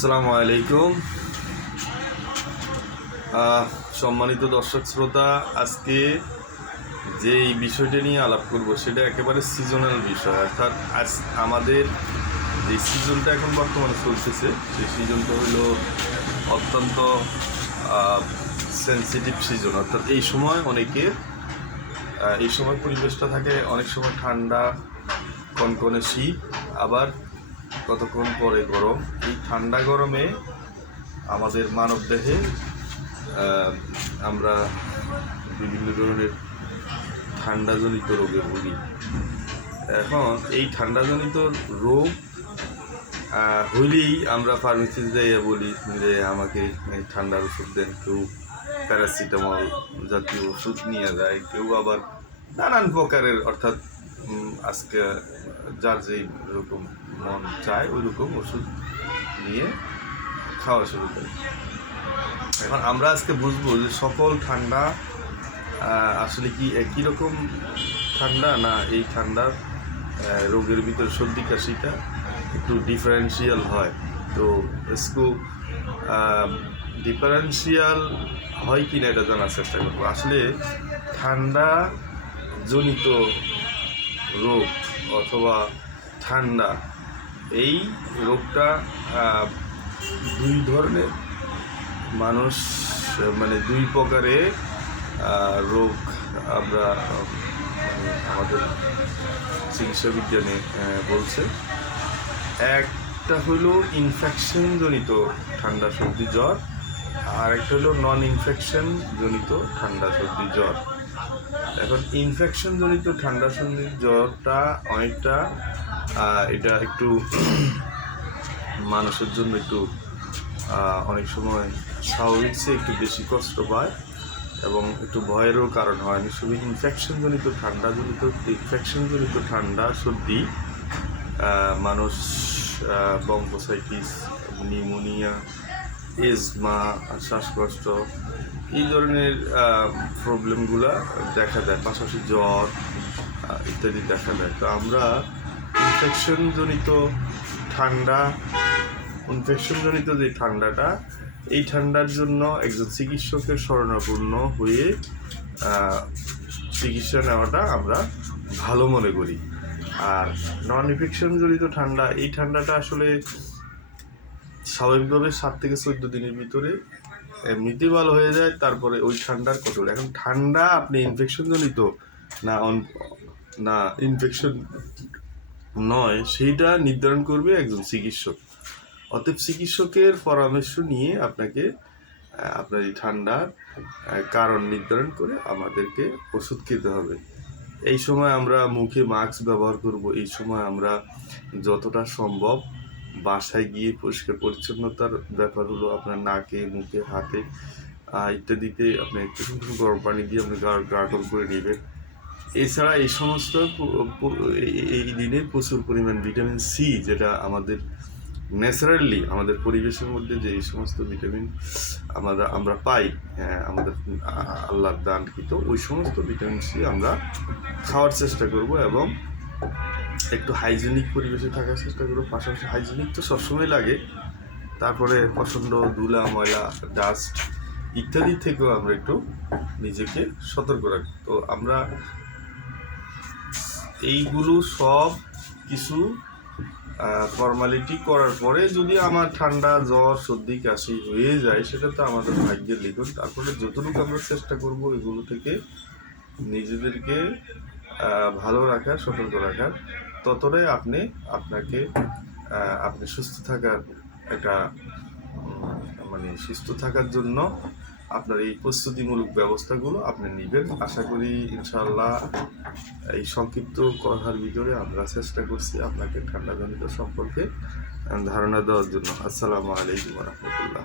আসসালামু আলাইকুম। সম্মানিত দর্শক শ্রোতা, আজকে যে এই বিষয়টা নিয়ে আলাপ করব সেটা একেবারে সিজনাল বিষয়, অর্থাৎ আজ আমাদের যে সিজনটা এখন বর্তমানে চলতেছে, সেই সিজনটা হলো অত্যন্ত সেন্সিটিভ সিজন অর্থাৎ এই সময় অনেকে এই সময় পরিবেশটা থাকে, অনেক সময় ঠান্ডা, কনকনে শীত, আবার কতক্ষণ পরে গরম। এই ঠান্ডা গরমে আমাদের মানব দেহে আমরা বিভিন্ন ধরনের ঠান্ডাজনিত রোগে ভুগি। এখন এই ঠান্ডাজনিত রোগ হইলেই আমরা ফার্মেসিতে যাইয়া বলি যে আমাকে ঠান্ডার ওষুধ দেন। কেউ প্যারাসিটামল জাতীয় ওষুধ নিয়ে যায়, কেউ আবার নানান প্রকারের, অর্থাৎ আজকে যার যেই রকম মন চায় ওই রকম ওষুধ নিয়ে খাওয়া শুরু করে। এখন আমরা আজকে বুঝব যে সকল ঠান্ডা আসলে কি একই রকম ঠান্ডা না এই ঠান্ডার রোগের ভিতর সর্দি কাশিটা একটু ডিফারেন্সিয়াল হয়। তো এসকো ডিফারেন্সিয়াল হয় কি না এটা জানার চেষ্টা করব। আসলে ঠান্ডা জনিত রোগ অথবা ঠান্ডা এই রোগটা দুই ধরনের। মানুষ মানে দুই প্রকারে রোগ আমরা মানে আমাদের চিকিৎসা বিজ্ঞানে বলছে। একটা হলো ইনফেকশন জনিত ঠান্ডা সর্দি জ্বর, আর একটা হলো নন ইনফেকশন জনিত ঠান্ডা সর্দি জ্বর। এখন ইনফেকশন জনিত ঠান্ডা সর্দি, জ্বরটা অনেকটা এটা একটু মানুষের জন্য একটু অনেক সময় স্বাভাবিক চেয়ে একটু বেশি কষ্ট পায় এবং একটু ভয়েরও কারণ হয়। না শুধু ইনফেকশন জনিত ঠান্ডা জনিত ইনফেকশন জনিত ঠান্ডা সর্দি মানুষ বঙ্কোসাইটিস নিউমোনিয়া এজমা শ্বাসকষ্ট এই ধরনের প্রবলেমগুলো দেখা দেয়। পাশাপাশি জ্বর ইত্যাদি দেখা দেয়। তো আমরা ইনফেকশনজনিত ঠান্ডা ইনফেকশনজনিত যে ঠান্ডাটা, এই ঠান্ডার জন্য একজন চিকিৎসকের শরণাপন্ন হয়ে চিকিৎসা নেওয়াটা আমরা ভালো মনে করি। আর নন ইনফেকশন জনিত ঠান্ডা, এই ঠান্ডাটা আসলে স্বাভাবিকভাবে সাত থেকে চোদ্দ দিনের ভিতরে এমনিতে ভালো হয়ে যায়, তারপরে ওই ঠান্ডার কঠোর এখন ঠান্ডা আপনি ইনফেকশন জনিত না অন- না ইনফেকশন নয়, সেইটা নির্ধারণ করবে একজন চিকিৎসক। অতএব চিকিৎসকের পরামর্শ নিয়ে আপনাকে আপনার এই ঠান্ডার কারণ নির্ধারণ করে আমাদেরকে ওষুধ খেতে হবে। এই সময় আমরা মুখে মাস্ক ব্যবহার করব, এই সময় আমরা যতটা সম্ভব বাসায় গিয়ে পরিষ্কার পরিচ্ছন্নতার ব্যাপার হলো আপনার নাকে মুখে হাতে ইত্যাদিতে আপনি একটু একটু গরম পানি দিয়ে আপনি গার্গল করে নেবেন। এছাড়া এই সমস্ত এই- দিনে প্রচুর পরিমাণ ভিটামিন সি যেটা আমাদের ন্যাচারালি আমাদের পরিবেশের মধ্যে যে এই সমস্ত ভিটামিন আমরা আমরা পাই হ্যাঁ, আমাদের আল্লাহর দানকৃত ওই সমস্ত ভিটামিন সি আমরা খাওয়ার চেষ্টা করব এবং একটু হাইজেনিক পরিবেশে থাকার চেষ্টা করব। পাশাপাশি হাইজেনিক তো সবসময় লাগে। তারপরে প্রচণ্ড ধুলা, ময়লা ডাস্ট ইত্যাদি থেকেও আমরা একটু নিজেকে সতর্ক রাখি তো আমরা এইগুলো সব কিছু ফর্মালিটি করার পরে যদি আমার ঠান্ডা, জ্বর, সর্দি, কাশি হয়ে যায়, সেটা তো আমাদের ভাগ্যের লিখন। তারপরে যতটুকু আমরা চেষ্টা করব, এগুলো থেকে নিজেদেরকে ভালো রাখার, সতর্ক রাখার ততটাই আপনি আপনাকে আপনি সুস্থ থাকার একটা মানে সুস্থ থাকার জন্য আপনার এই প্রস্তুতিমূলক ব্যবস্থাগুলো আপনি নেবেন। আশা করি ইনশাল্লাহ এই সংক্ষিপ্ত কথার ভিতরে আমরা চেষ্টা করছি আপনাকে ঠান্ডাজনিত সম্পর্কে ধারণা দেওয়ার জন্য। আসসালামু আলাইকুম রহমতুল্লাহ।